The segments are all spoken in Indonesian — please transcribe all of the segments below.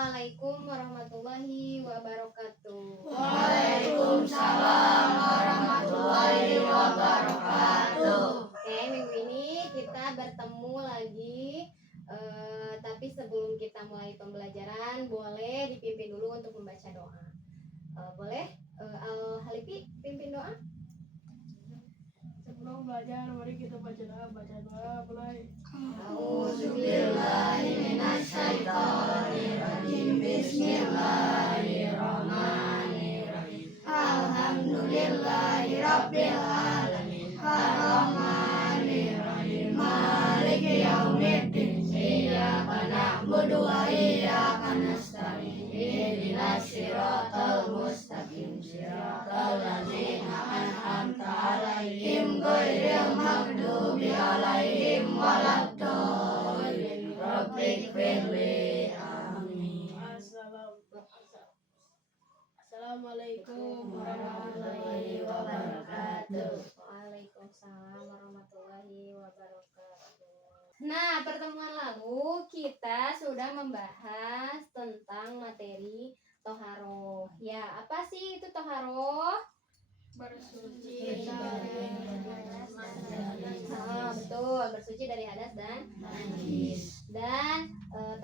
Assalamualaikum warahmatullahi wabarakatuh. Waalaikumsalam warahmatullahi wabarakatuh. Oke, minggu ini kita bertemu lagi. Tapi sebelum kita mulai pembelajaran, boleh dipimpin dulu untuk membaca doa. Boleh? Al-Halifi pimpin doa. Sebelum belajar, mari kita baca doa mulai. A'udzubillahi minasyaitonirrajim. Bismillahirrahmanirrahim. Alhamdulillahi rabbil alamin. Arrahmanirrahim. Maliki yaumiddin. Iyyaka na'budu wa iyyaka nasta'in. Ihdinas siratal mustaqim. Siratal ladzina an'amta 'alaihim ghairil maghdubi 'alaihim waladdallin. Rabbighfirli. Amin. Assalamualaikum warahmatullahi wabarakatuh. Waalaikumsalam warahmatullahi wabarakatuh. Nah, pertemuan lalu kita sudah membahas tentang materi toharoh. Ya, apa sih itu toharoh? Bersuci Betul, bersuci dari hadas dan Najis. Dan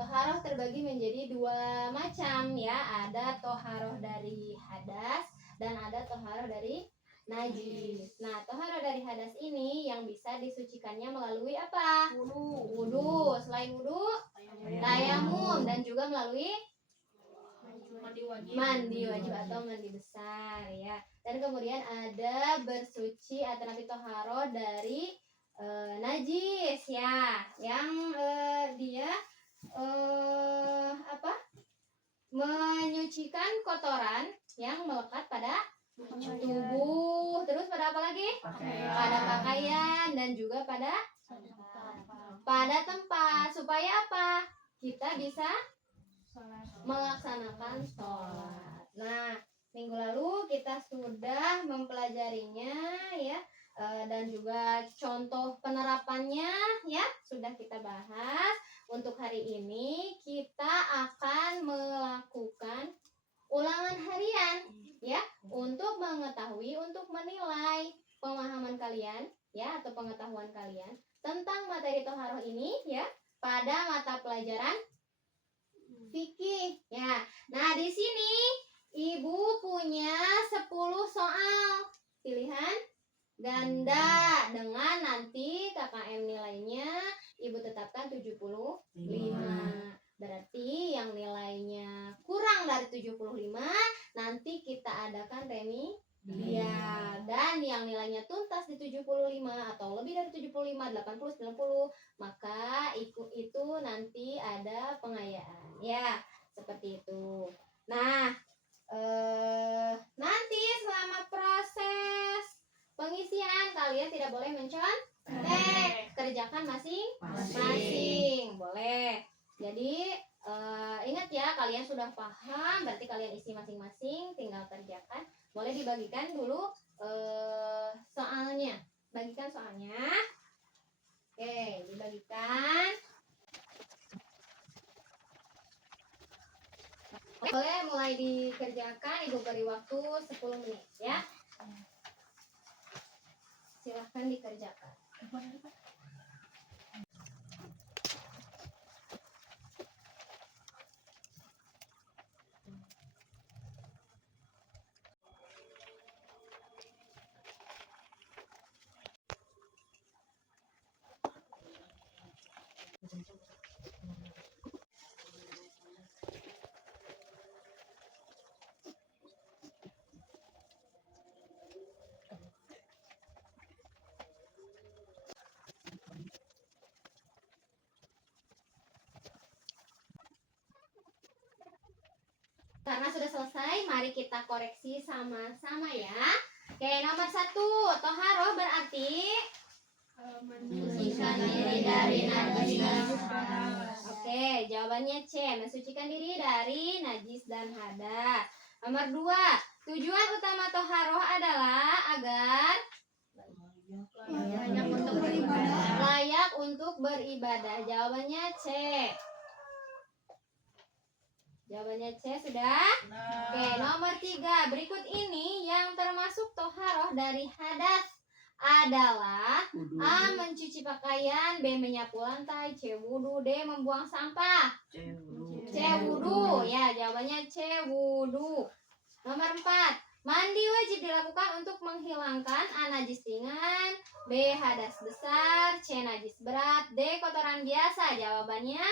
toharoh terbagi menjadi dua macam ya. Ada toharoh dari hadas dan ada toharoh dari najis. Nah, toharoh dari hadas ini yang bisa disucikannya melalui apa? Wudu. Selain wudu, tayamum, dan juga melalui mandi wajib atau mandi besar ya. Dan kemudian ada bersuci atau nanti toharoh dari najis ya, yang dia menyucikan kotoran yang melekat pada tubuh, terus pada apa lagi? Pada pakaian dan juga pada tempat, supaya apa? Kita bisa melaksanakan sholat. Nah, minggu lalu kita sudah mempelajarinya ya, dan juga contoh penerapannya ya sudah kita bahas. Untuk hari ini kita akan melakukan ulangan harian ya, untuk mengetahui, untuk menilai pemahaman kalian ya, atau pengetahuan kalian tentang materi toharoh ini ya pada mata pelajaran fikih ya. Nah, di sini Ibu punya 10 soal pilihan ganda dengan nanti KKM nilainya Ibu tetapkan 75. Berarti yang nilainya kurang dari 75 nanti kita adakan remedial. Dan yang nilainya tuntas di 75 atau lebih dari 75, 80, 90, maka itu nanti ada pengayaan ya, seperti itu. Nah, nanti selama proses pengisian kalian tidak boleh mencontek, kerjakan masing-masing. Boleh. Jadi ingat ya, kalian sudah paham, berarti kalian isi masing-masing, tinggal kerjakan. Boleh dibagikan dulu soalnya. Bagikan soalnya. Oke, dibagikan. Boleh mulai dikerjakan, Ibu beri waktu 10 menit ya. Silahkan dikerjakan. Karena sudah selesai, mari kita koreksi sama-sama ya. Oke, nomor 1, toharoh berarti mensucikan diri dari najis. Oke, jawabannya C, mensucikan diri dari najis dan hadas. Nomor 2, tujuan utama toharoh adalah agar layak untuk beribadah. Jawabannya C. Jawabannya C sudah. Oke, nomor 3. Berikut ini yang termasuk toharoh dari hadas adalah A. Mencuci pakaian, B. Menyapu lantai, C. Wudu, D. Membuang sampah. C. Wudu. Ya, jawabannya C. Wudu. Nomor 4. Mandi wajib dilakukan untuk menghilangkan A. Najis ringan, B. Hadas besar, C. Najis berat, D. Kotoran biasa. Jawabannya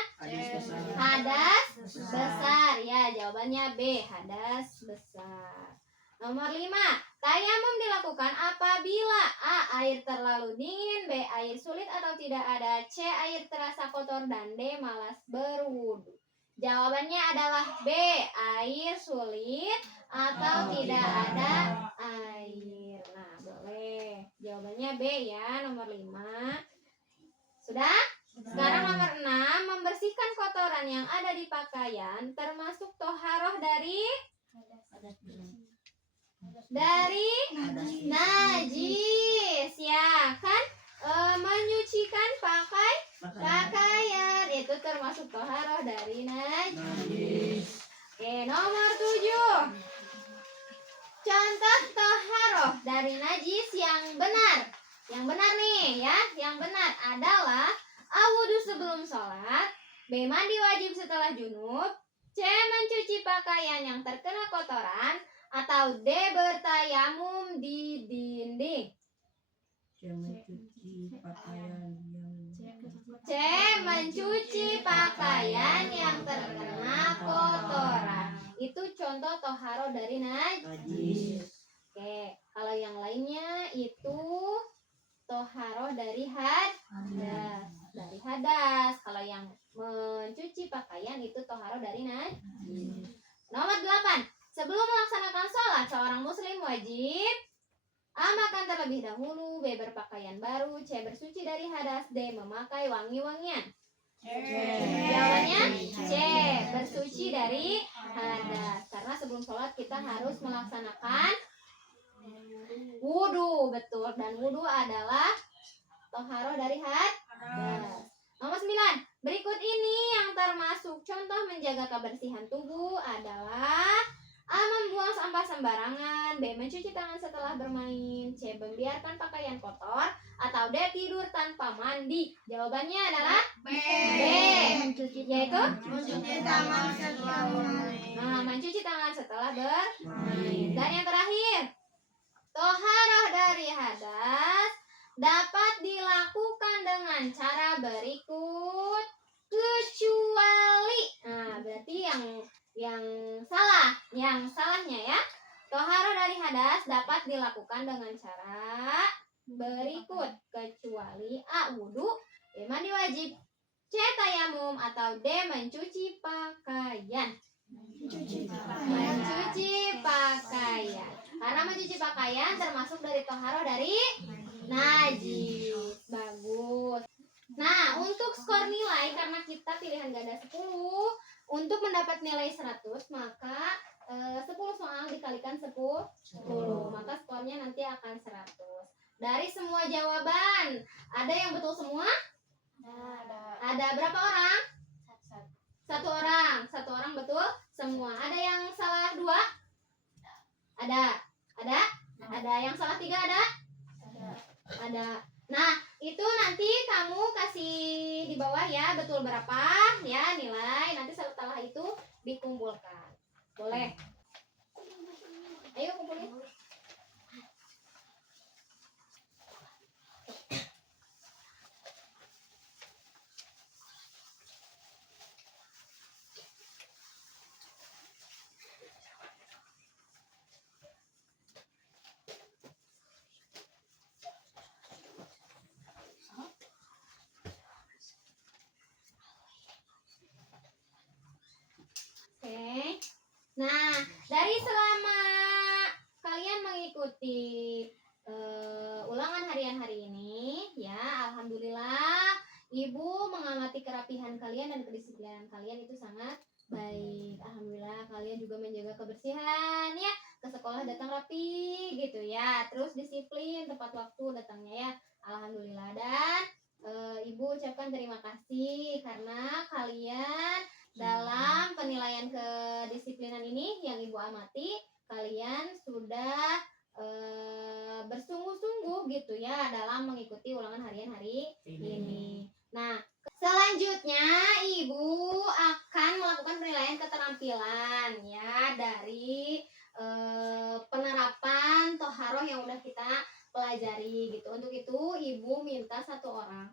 hadas besar. Ya, jawabannya B. Hadas besar. Nomor 5. Tayamum dilakukan apabila A. Air terlalu dingin, B. Air sulit atau tidak ada, C. Air terasa kotor, dan D. Malas berwudu. Jawabannya adalah B. Air sulit atau tidak ada air. Nah, boleh. Jawabannya B ya, nomor 5. Sudah? Sekarang nomor 6. Membersihkan kotoran yang ada di pakaian termasuk toharoh dari najis. Ya, kan? Menyucikan pakaian itu termasuk toharoh dari najis. Oke, nomor 7. Contoh toharoh dari najis yang benar. Yang benar nih ya, yang benar adalah A. Wudu sebelum sholat, B. Mandi wajib setelah junub, C. Mencuci pakaian yang terkena kotoran, atau D. Bertayamum di dinding. C. Mencuci pakaian yang terkena kotoran. Itu contoh toharoh dari najis. Oke, kalau yang lainnya itu toharoh dari hadas. Dari hadas. Kalau yang mencuci pakaian itu toharoh dari najis. Nomor 8. Sebelum melaksanakan sholat, seorang muslim wajib A. Makan terlebih dahulu, B. Berpakaian baru, C. Bersuci dari hadas, D. Memakai wangi-wangian. Jawabannya C. Bersuci dari hadas. Karena sebelum sholat kita harus melaksanakan wudu, betul. Dan wudu adalah toharoh dari hadas. Nomor 9. Berikut ini yang termasuk contoh menjaga kebersihan tubuh adalah A. Membuang sampah sembarangan, B. Mencuci tangan setelah bermain, C. Membiarkan pakaian kotor, atau D. Tidur tanpa mandi. Jawabannya adalah B. Yaitu Mencuci tangan setelah bermain. mencuci tangan setelah bermain. Dan yang terakhir, toharoh dari hadas dapat dilakukan dengan cara berikut kecuali. Berarti yang salahnya ya. Toharoh dari hadas dapat dilakukan dengan cara berikut kecuali A. Wudu, B. Mandi wajib, C. Tayamum, atau D. Mencuci pakaian. Mencuci pakaian. Karena mencuci pakaian termasuk dari toharoh dari najis. Bagus. Nah, untuk skor nilai karena kita pilihan ganda 10, untuk mendapat nilai 100 maka 10 soal dikalikan 10, maka skornya nanti akan 100. Dari semua jawaban, ada yang betul semua? Ada berapa orang? Satu orang betul semua. Ada yang salah 2? Ada yang salah 3? Ada. Nah, itu nanti kamu kasih di bawah ya, betul berapa ya nilai. Nanti setelah itu dikumpulkan. Boleh? Ayo kumpulin. Oke. Nah, dari selama kalian mengikuti ulangan harian hari ini, ya, alhamdulillah Ibu mengamati kerapihan kalian dan kedisiplinan kalian itu sangat baik. Alhamdulillah kalian juga menjaga kebersihan ya, ke sekolah datang rapi gitu ya, terus disiplin tepat waktu datangnya ya. Alhamdulillah. Dan Ibu ucapkan terima kasih karena kalian dalam penilaian ke Ibu amati kalian sudah bersungguh-sungguh gitu ya dalam mengikuti ulangan harian hari ini. Nah, selanjutnya Ibu akan melakukan penilaian keterampilan ya dari penerapan toharoh yang udah kita pelajari gitu. Untuk itu Ibu minta satu orang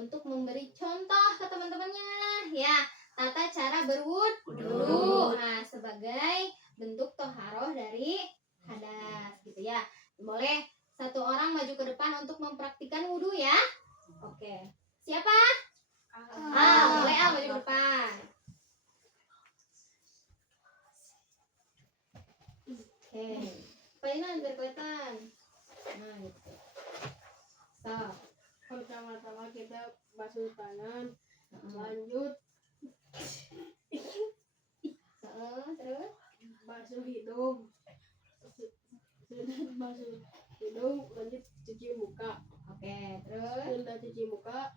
untuk memberi contoh ke teman-temannya ya tata cara berwudu. Nah, sebagai bentuk toharoh dari hadas gitu ya. Boleh satu orang maju ke depan untuk mempraktikkan wudu ya. Oke. Siapa? Boleh maju ke depan. Oke. Painan biar kelihatan. Nah, gitu. So, Pertama-tama kita basuh tangan, lanjut terus basuh hidung, sudah basuh hidung, lanjut cuci muka. oke, terus Sudah cuci muka,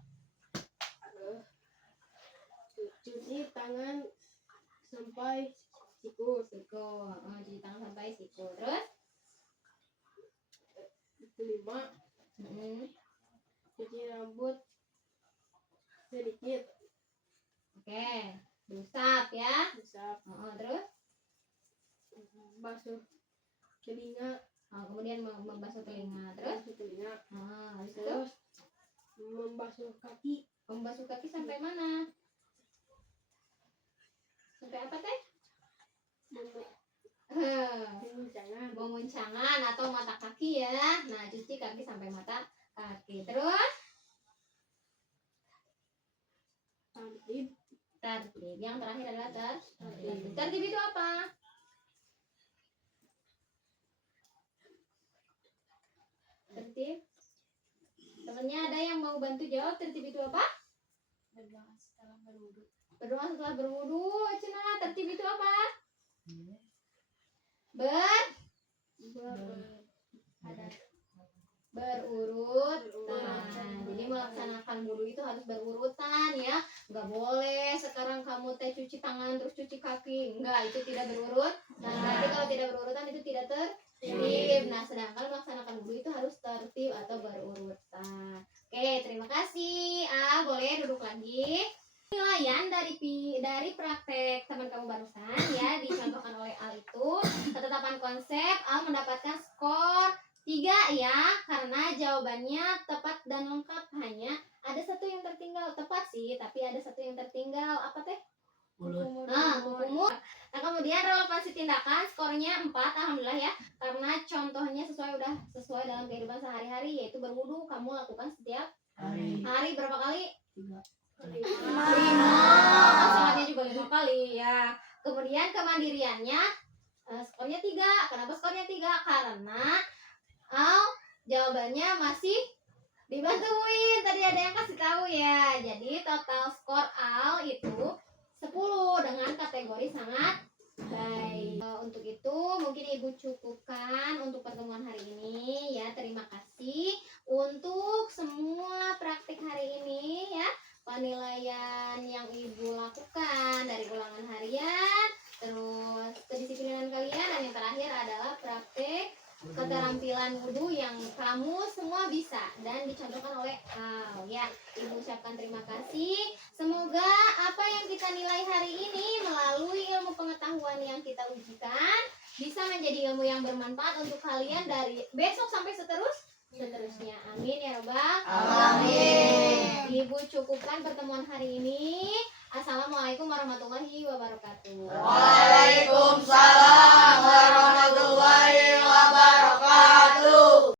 cuci tangan sampai siku. siku. Cuci tangan sampai siku. Terus Kelima, cuci rambut sedikit, oke, diusap ya. usap, Terus basuh telinga, kemudian membasuh telinga. Terus basuh telinga, habis itu terus membasuh kaki, membasuh kaki sampai mana? Sampai apa teh? menguncangan, Memuncangan atau mata kaki ya. Nah, cuci kaki sampai mata kaki. Terus tertib, tertib. Yang terakhir adalah tertib. Tertib itu apa? Tertib. Temennya ada yang mau bantu jawab tertib itu apa? berdoa setelah berwudu. Berdoa setelah berwudu. Cina, tertib itu apa? Berurutan. Jadi melaksanakan wudu itu harus berurutan ya. Nggak boleh sekarang kamu teh cuci tangan terus cuci kaki. Enggak, itu tidak berurut. Nah, nanti kalau tidak berurutan itu tidak tertib. Nah, sedangkan melaksanakan wudu itu harus tertib atau berurutan. Oke, terima kasih. Boleh duduk lagi. Penilaian dari praktek teman kamu barusan ya dicontohkan oleh Al itu ketetapan konsep Al mendapatkan skor 3 ya karena jawabannya tepat dan lengkap, hanya ada satu yang tertinggal. Tepat sih tapi ada satu yang tertinggal. Apa teh? Kumur. Nah, kemudian relevansi tindakan skornya 4, alhamdulillah ya karena contohnya sesuai dalam kehidupan sehari-hari, yaitu berwudu kamu lakukan setiap hari berapa kali? 5. Sholatnya juga 5 kali ya. Kemudian kemandiriannya skornya 3. Kenapa skornya 3? Karena jawabannya masih dibantuin. Tadi ada yang kasih tahu ya. Jadi total skor Al itu 10 dengan kategori sangat baik. Untuk itu mungkin Ibu cukupkan untuk pertemuan hari ini ya. Terima kasih untuk semua praktik hari ini ya. Penilaian yang Ibu lakukan dari ulangan harian, terus kedisiplinan kalian, dan yang terakhir adalah praktik keterampilan wudu yang kamu semua bisa dan dicontohkan oleh Al ya. Ibu ucapkan terima kasih. Semoga apa yang kita nilai hari ini melalui ilmu pengetahuan yang kita ujikan bisa menjadi ilmu yang bermanfaat untuk kalian dari besok sampai seterusnya. Amin ya Rabbal alamin. Ibu cukupkan pertemuan hari ini. Assalamualaikum warahmatullahi wabarakatuh.